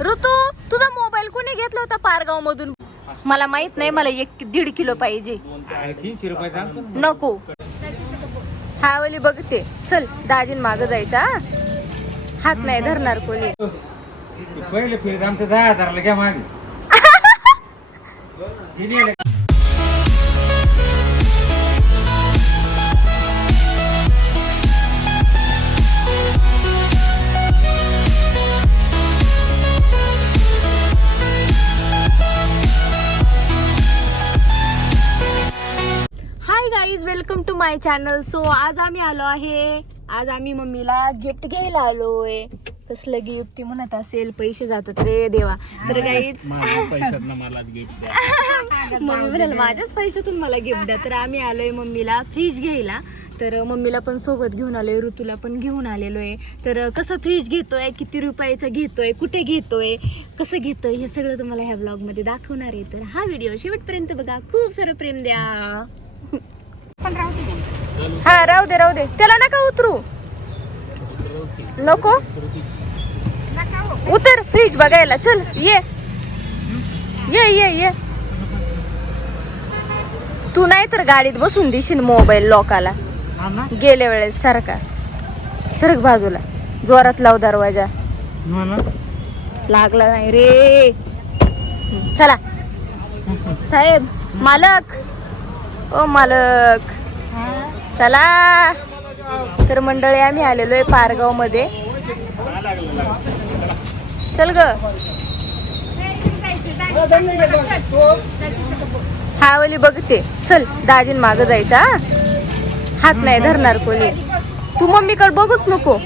ऋतू तुझा मोबाईल कोणी घेतला होता पारगाव मधून मला माहीत नाही मला एक दीड किलो पाहिजे. तीनशे रुपये. नको. हा वली बघते. चल दाजीन माग जायचा हा? हात नाही धरणार कोणी. पहिले फिरत आमचं दहा हजाराला घ्या मागे. माय चॅनल. सो आज आम्ही आलो आहे. आज आम्ही मम्मीला गिफ्ट घ्यायला आलोय. कसलं गिफ्ट ती म्हणत असेल पैसे जातात रे देवा. तर गाईज माझ्या पैशातनं मला गिफ्ट द्या. मम्मी म्हणाल माझ्याच पैशातून मला गिफ्ट द्या. तर आम्ही आलोय मम्मीला फ्रीज घ्यायला. तर मम्मीला पण सोबत घेऊन आलोय ऋतूला पण घेऊन आलेलो आहे तर कसं फ्रीज घेतोय किती रुपयाचा घेतोय कुठे घेतोय कसं घेतोय हे सगळं तुम्हाला ह्या ब्लॉगमध्ये दाखवणार आहे. तर हा व्हिडिओ शेवटपर्यंत बघा. खूप सारं प्रेम द्या. हा राहू दे राहू दे. त्याला नका उतरू. नको. उतर फ्रीज बघायला. चल ये. ये ये ये. तू नाही तर गाडीत बसून देशील मोबाईल लोकाला गेल्या वेळेस सारखा. सरक बाजूला. जोरात लाव दरवाजा. लागला नाही रे. चला. साहेब मालक. ओ मालक. चला. तर मंडळी आम्ही आलेलो आहे पारगावमध्ये चल ग. हा वली बघते. चल दाजीन माग जायचा हात नाही धरणार कोणी. तू मम्मीकडे बघूच नको.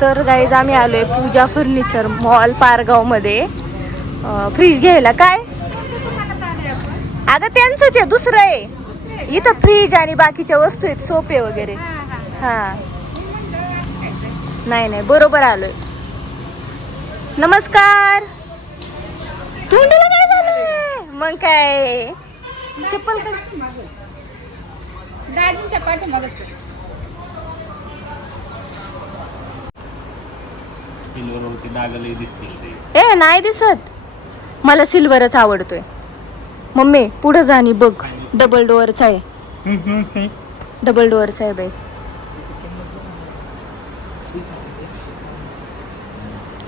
तर गाईज आम्ही आलोय पूजा फर्निचर मॉल पारगावमध्ये फ्रीज घ्यायला. काय? अगं त्यांचंच आहे दुसरं आहे. इथं फ्रीज आणि बाकीच्या वस्तू आहेत सोपे वगैरे. हा नाही नाही बरोबर आलोय. नमस्कार. तोंडाला काय झालं मग काय? चप्पल सिल्वर होती डागले दिसतील ते. ए नाही दिसत. मला सिल्वरच आवडतोय. मम्मी पुढे जा आणि बघ. डबल डोअरचा आहे. डबल डोअरचा आहे बाई.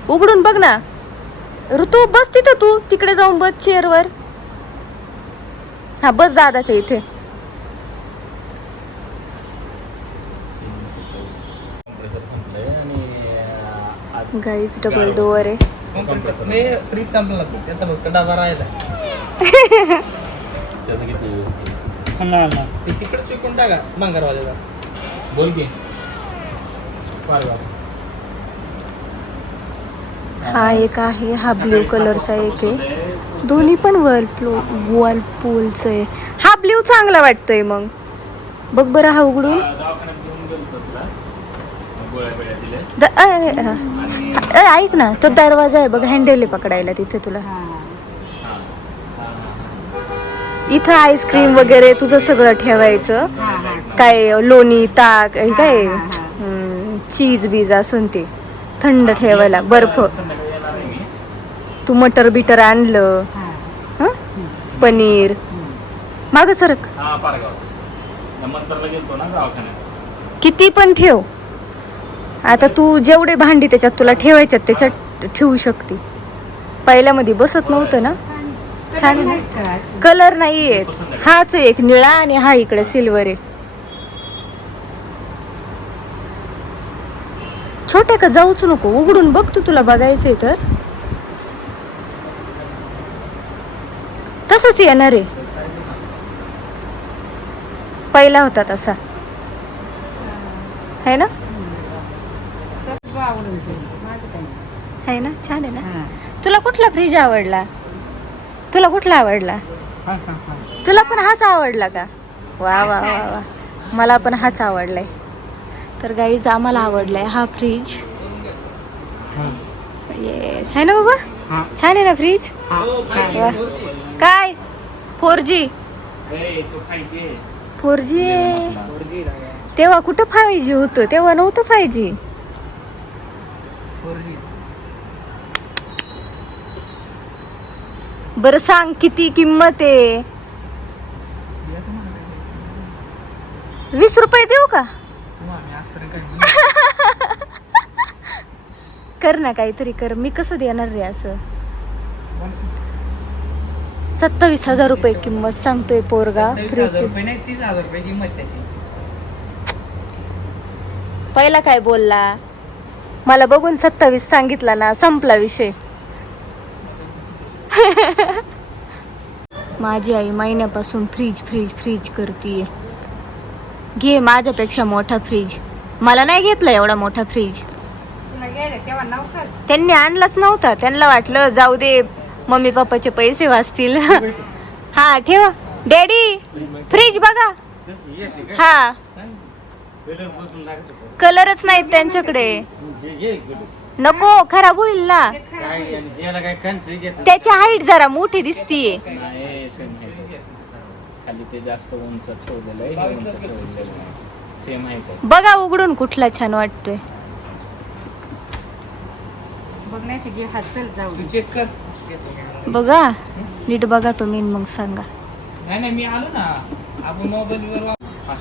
उघडून बघ ना. ऋतू बस तिथं तू. तिकडे जाऊन बस चेअरवर हा बस दादाच्या इथे. गाईज डबल डोअर आहे. मी फ्रीज संपला त्याचा फक्त डबा राहिला. त्याचं किती ते तिकडेच विकून टाका भंगारवाल्याला. बोल की. पारगाव. हा एक आहे हा ब्ल्यू कलरचा एक आहे. दोन्ही पण वर्लप्लो वर्लपूलचं आहे. हा ब्ल्यू चांगला वाटतोय मग. बघ बरं हा उघडून. दवाखान्यात घेऊन गेलो होतो तुला. मग गोळ्या बिळ्या दिल्या. द- अ- अ- अ- ऐक ना तो दरवाजा आहे बघ हँडल आहे पकडायला तिथे तुला. हा. इथं आईस्क्रीम वगैरे तुझं सगळं ठेवायचं. काय लोणी ताक हे काय? चीज बीज असं ते. थंड ठेवायला बर्फ. तू मटर बिटर आणलं. हं? पनीर. माग सरक. किती पण ठेव. आता तू जेवढे भांडी त्याच्यात तुला ठेवायच्यात त्याच्यात ठेवू शकते. पहिल्यामध्ये बसत नव्हतं ना? छान. आहे कलर नाही येत हाच आहे. एक निळा आणि हा इकडे सिल्वर आहे. छोटे का जाऊच नको उघडून बघ तू तुला बघायचंय तर. तसंच येणार आहे. पहिला होता तसा. है ना? है ना? छान आहे ना? तुला कुठला फ्रीज आवडला? तुला कुठला आवडला? तुला पण हाच आवडला का? वा वा वा वा. मला पण हाच आवडलाय. तर गाईज आम्हाला आवडलाय हा फ्रीज येस आहे ना बाबा? छान आहे ना फ्रीज. काय? फोर जी ए, तो खायचे फोर जी तेव्हा कुठं फाय जी होतं? तेव्हा नव्हतं फाय जी फोर जी बरं सांग किती किंमत आहे? द्या तुम्हाला काय द्यायचं. वीस रुपये देऊ का? तुम्हाला मी आजपर्यंत काय म्हणलं कर ना काहीतरी कर मी कसं देणार रे असं. सत्तावीस हजार रुपये किंमत सांगतोय पोरगा सत्तावीस हजार फ्रीजची रुपये नाही तीस हजार रुपये किंमत त्याची. पहिला काय बोलला? मला बघून सत्तावीस सांगितला ना संपला विषय. माझी आई महिन्यापासून फ्रीज फ्रीज फ्रीज करतीये घे माझ्यापेक्षा मोठा फ्रीज मला नाही घेतला एवढा मोठा फ्रीज त्यांनी आणलाच नव्हता त्यांना वाटलं जाऊ दे मम्मी पप्पाचे पैसे वाचतील हा ठेवा डॅडी फ्रीज बघा हा कलरच नाहीत त्यांच्याकडे नको खराब होईल ना. याला काय कंच घेत त्याची हाईट जरा मोठी दिसतीये. नाही सेम खाली ते जास्त उंच ठेवलेलं आहे हे उंच ठेवलेलं आहे. सेम आहे. ते बघा उघडून कुठला छान वाटतोय. तू चेक कर. येतो मी. बघा नीट बघा तुम्ही मग सांगा. नाही नाही मी आलो ना. आपण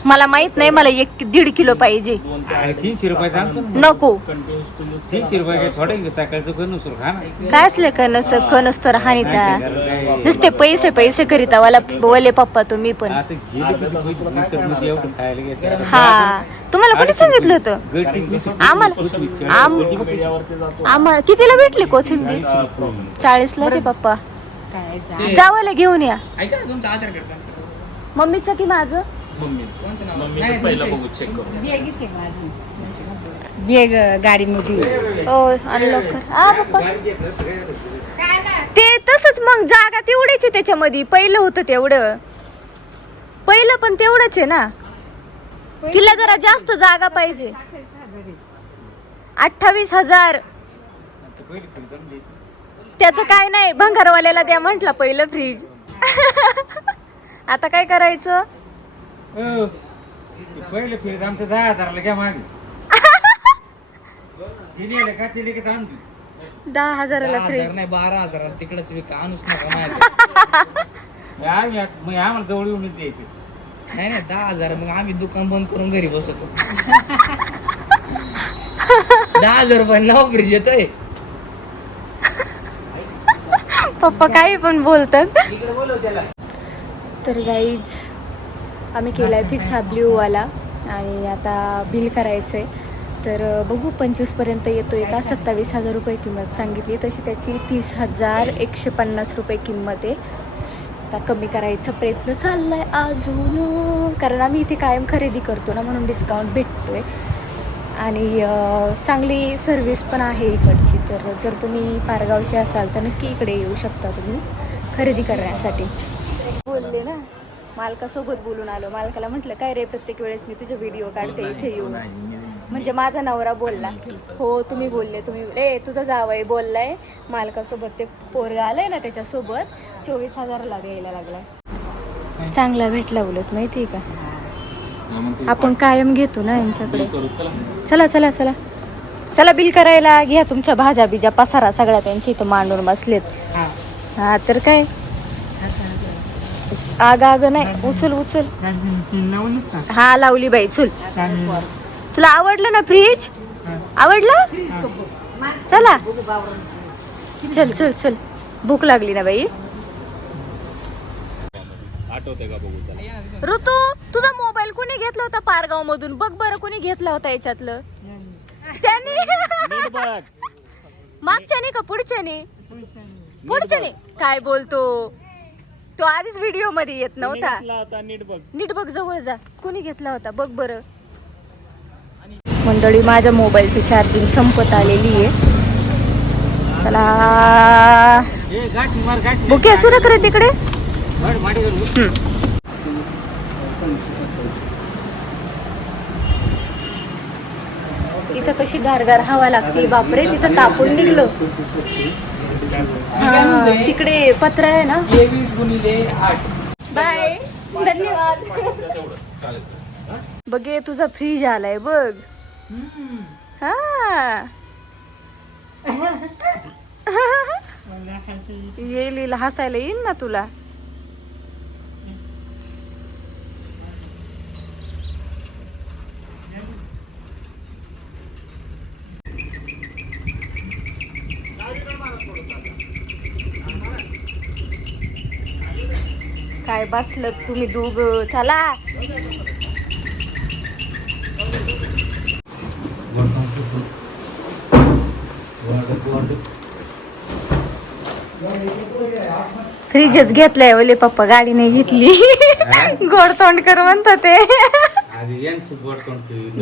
मला माहीत नाही मला एक दीड किलो पाहिजे. तीनशे रुपये नको. तीनशे. रुपये काय थोडे घे, सकाळचं करून उचल खा ना. काय असले कनस कनस तर हानिता नुसते पैसे पैसे करीता वाला वले पप्पा तुम्ही पण. आता गेले किती पैसे मिक्सरमध्ये एवढं खायला घेतलं. हा. तुम्हाला कोणी सांगितलं होतं? गटीच वीस आम्हाला आम आम्हाला कितीला भेटली कोथिंबीर? चाळीसलाच आहे पप्पा. जावाला घेऊन या. ऐका ना तुमचं आधार कार्ड का? मम्मीचं की माझं? पहिलं. बघू चेक करू आ पप्पा. ते तसंच मग जागा तेवढीच आहे त्याच्यामध्ये. पहिलं होतं तेवढं. पहिलं पण तेवढंच आहे ना. तिला जरा जास्त जागा पाहिजे. अठ्ठावीस हजार. त्याचं काय नाही भंगारवाल्याला द्या म्हंटला पहिलं फ्रीज आता काय करायचं? हो. पहिले फिरत आमचं दहा हजाराला घ्या मागे. चिनेला का? चिने की आमची दहा दहा हजाराला हजार फ्रीज नाही बारा हजार तिकडेच विका आणूच नका माझ्या. आम्ही आत- मग आम्हाला जवळ येऊन द्यायचं. नाही नाही दहा हजार मग आम्ही दुकान बंद करून घरी बसवतो दहा हजार रुपये नाव फ्रीज येतोय पप्पा काही पण बोलतात. इकडे बोलव त्याला. तर गाईज आम्ही केला आहे फिक्स हा ब्ल्यूवाला आणि आता बिल करायचं आहे तर बघू पंचवीसपर्यंत येतो आहे का? सत्तावीस हजार रुपये किंमत सांगितली. तशी त्याची तीस हजार एकशे पन्नास रुपये किंमत आहे. आता कमी करायचा प्रयत्न चालला आहे अजून. कारण आम्ही इथे कायम खरेदी करतो ना म्हणून डिस्काउंट भेटतो आहे आणि चांगली सर्विस पण आहे इकडची. तर जर तुम्ही पारगावचे असाल तर नक्की इकडे येऊ शकता तुम्ही खरेदी करण्यासाठी. बोलले ना? मालकासोबत बोलून आलो. मालकाला म्हटलं काय रे प्रत्येक वेळेस मी तुझे व्हिडिओ काढते इथे येऊन. म्हणजे माझा नवरा बोलला. हो तुम्ही बोलले तुम्ही ए तुझा जावई बोललाय मालकासोबत ते पोरगा आलाय ना त्याच्यासोबत चोवीस हजारला द्यायला लागलाय. चांगला भेटला उलट माहितीये का? आपण कायम घेतो ना यांच्याकडे. चला. चला चला चला. बिल करायला घ्या तुमच्या भाज्या बिजा पसारा सगळ्या त्यांच्या इथं मांडून बसलेत. हा तर काय? आग आग नाही. उचल उचल. हा लावली बाई चल. तुला आवडलं ना फ्रीज? आवडलं? चला. चल चल चल. भूक लागली ना बाई. ऋतू तुझा मोबाईल कोणी घेतला होता पारगाव मधून बघ बरं कोणी घेतला होता याच्यातलं. त्याने मागच्याने का पुढच्याने? पुढच्याने. काय बोलतो? तो आधीच व्हिडिओमध्ये येत नव्हता. नीट बघ. नीट बघ जवळ जा. कोणी घेतला होता? बघ बरं. मंडळी माझ्या मोबाईलची चार्जिंग संपत आलेली आहे. चला. बुके असू ना करे. तिकडे. तिथं कशी गारगार हवा लागते बापरे तिथं तापून निघलो. तिकडे पत्र आहे ना? तेवीस गुणिले आठ. बाय. धन्यवाद. बघे तुझा फ्रीज आलाय बघ. हा. येईल येईल, हसायला येईल ना तुला. काय बसलं तुम्ही दोघ चला. फ्रीजच घेतलाय ओले पप्पा गाडी नाही घेतली. गोड तोंड कर म्हणतो ते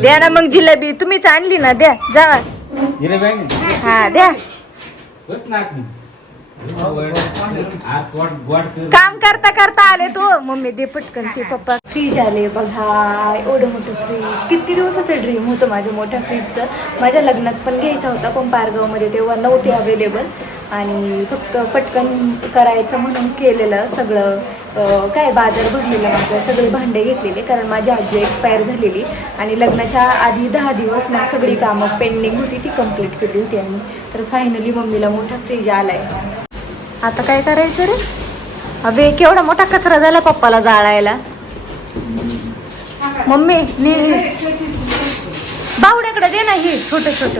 द्या ना मग जिलेबी तुम्हीच आणली ना द्या जा. जिलेबी आहे ना? हा द्या. काम करता करता आले तू. मम्मी दे पटकन ते पप्पा फ्रीज आले. बघा एवढं मोठं फ्रीज किती दिवसाचं ड्रीम होतं माझ्या मोठ्या फ्रीजचं माझ्या लग्नात पण घ्यायचा होता पण पारगावमध्ये तेव्हा नव्हते अवेलेबल आणि फक्त पटकन करायचं म्हणून केलेलं सगळं. काय बाजार भरलेलं माझं सगळे भांडे घेतलेले कारण माझी आजी एक्सपायर झालेली. आणि लग्नाच्या आधी दहा दिवस मग सगळी कामं पेंडिंग होती ती कंप्लीट केली होती आम्ही. तर फायनली मम्मीला मोठा फ्रीज आलाय. आता काय करायचं रे? अबे केवढा मोठा कचरा झाला पप्पाला जाळायला. मम्मी नी बावड्याकडे दे ना हे छोट छोट.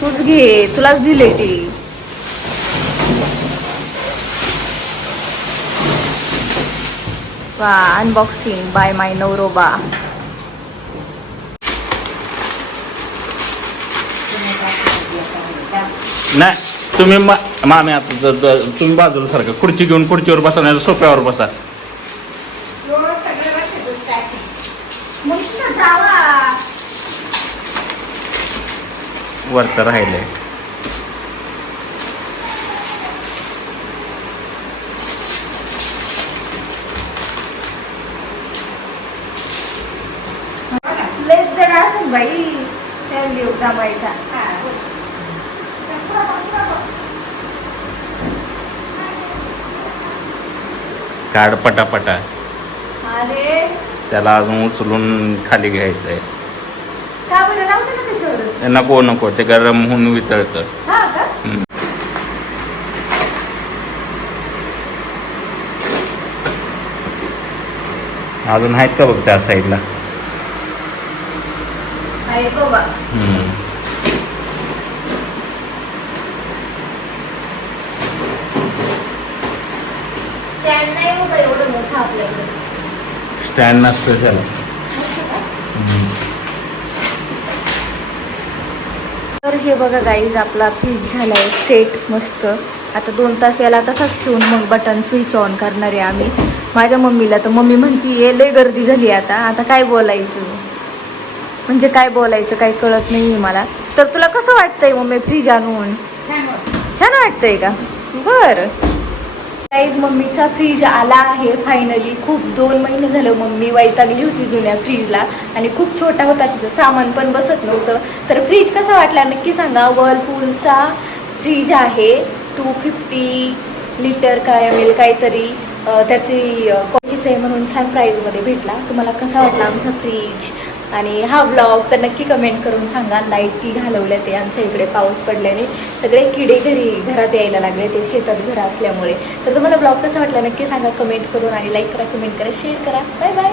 तूच घे तुलाच दिले ते. वा अनबॉक्सिंग बाय माय नवरोबा. नाही तुम्ही मा- मामी आता ज- ज- तुम्ही बाजूला सारखं खुर्ची घेऊन खुर्चीवर बसा नाही तर सोफ्यावर बसा. वरचं राहिलंय. लेट जर असेल बाई त्या लिहू हा काढ पटापटा. त्याला अजून उचलून खाली ना त्याच्यावरच. नको नको. ते गरम होऊन वितळतं. अजून आहेत का बघ त्या साईडला? स्टँड नसतं त्याला तर हे बघा गाईज आपला फ्रीज झालाय सेट मस्त. आता दोन तास याला तसाच ठेवून मग बटन स्विच ऑन करणार आहे आम्ही. माझ्या मम्मीला तर मम्मी म्हणती ये लय गर्दी झाली आता. आता काय बोलायचं? म्हणजे काय बोलायचं काय कळत नाही मला. तर तुला कसं वाटतंय मम्मी फ्रीज आणून? छान वाटतंय का? बरं. गाईज मम्मीचा फ्रीज आला आहे फायनली खूप दोन महिने झालं मम्मी वैतागली होती जुन्या फ्रीजला आणि खूप छोटा होता तिचं. सामान पण बसत नव्हतं. तर फ्रीज कसा वाटला? नक्की सांगा. वर्लपूलचा फ्रीज आहे. टू फिफ्टी लिटर काय मिळेल काहीतरी त्याची क्वालिटीचं आहे म्हणून छान प्राईजमध्ये भेटला. तुम्हाला कसा वाटला आमचा फ्रीज आणि हा ब्लॉग तर नक्की कमेंट करून सांगा. लाईटी घालवल्या ते आमच्या इकडे पाऊस पडल्याने. सगळे किडे घरी घरात यायला लागले ते शेतात घर असल्यामुळे. तर तुम्हाला ब्लॉग कसा वाटला नक्की सांगा. कमेंट करून आणि लाईक करा कमेंट करा शेअर करा. Bye bye